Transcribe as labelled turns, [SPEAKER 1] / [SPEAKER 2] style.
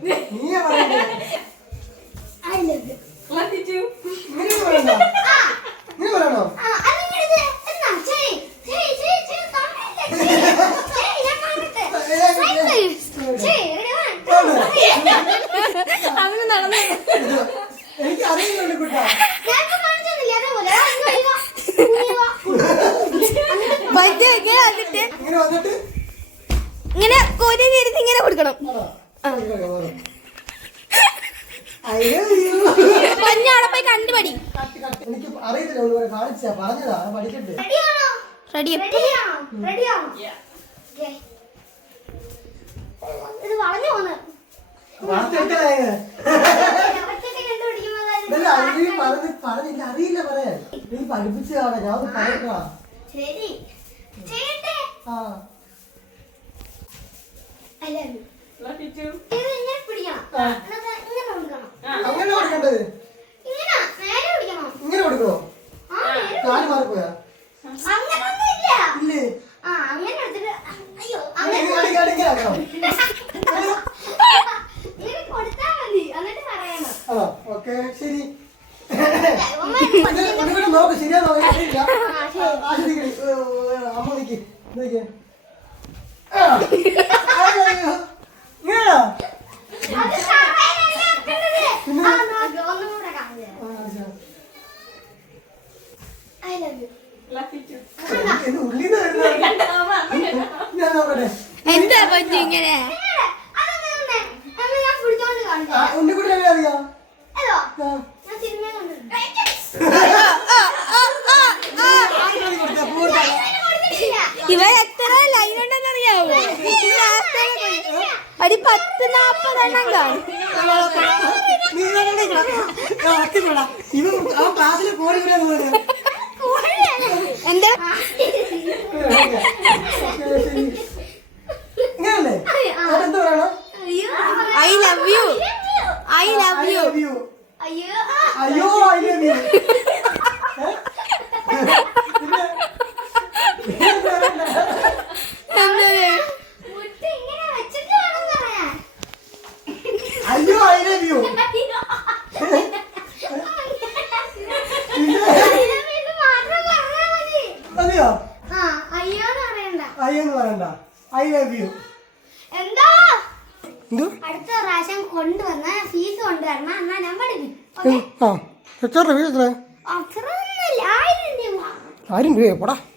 [SPEAKER 1] അങ്ങനെ നടന്നു.
[SPEAKER 2] എനിക്ക് അറിയുന്നുണ്ട് കുട്ടാ.
[SPEAKER 1] ഇങ്ങനെ കൊരി തിരിച്ച് ഇങ്ങനെ കൊടുക്കണം. അവിടെ പോയി കണ്ടുപടി.
[SPEAKER 2] എനിക്ക് അറിയത്തില്ല, കാണിച്ചാ പറഞ്ഞതാ പഠിക്കട്ടെ.
[SPEAKER 1] റെഡി? ഇത് വളഞ്ഞു പോന്ന്.
[SPEAKER 2] അറിയില്ല പറയാൻ. നീ പഠിപ്പിച്ചതാണ്, ഞാൻ പറയട്ടാ.
[SPEAKER 1] ശരി
[SPEAKER 2] അങ്ങനെ കൊടുക്കണ്ടത്. ഇങ്ങനെ കൊടുക്കണോ? കാല് മാറിപ്പോയാ? ഇല്ലേ? ഓക്കെ ശരി. നോക്ക് ശരിയാ നോക്കില്ല. അമ്മ നിക്ക്
[SPEAKER 1] എന്താ പറ്റി ഇങ്ങനെ?
[SPEAKER 2] ഉണ്ണിക്കുട്ടി അറിയാ?
[SPEAKER 1] ഇവ എത്ര ലൈൻ ഉണ്ടെന്നറിയാവോ? അടി 10-40 എണ്ണം കാണും. എന്താ ഐ ലവ് യു.
[SPEAKER 2] അയ്യോ ഐ ലവ് യു. അയ്യോ ഐ ലവ് യു. അതെയോ? അയ്യോന്ന് പറയണ്ട, ഐ ലവ് യു.
[SPEAKER 1] എന്താ അടുത്ത പ്രാവശ്യം കൊണ്ടുവന്ന ഫീസ് കൊണ്ടുവരണം. എന്നാ ഞാൻ പഠിക്കും.
[SPEAKER 2] എത്ര രൂപ?
[SPEAKER 1] 1000 രൂപ.
[SPEAKER 2] രൂപയോ? പോടാ.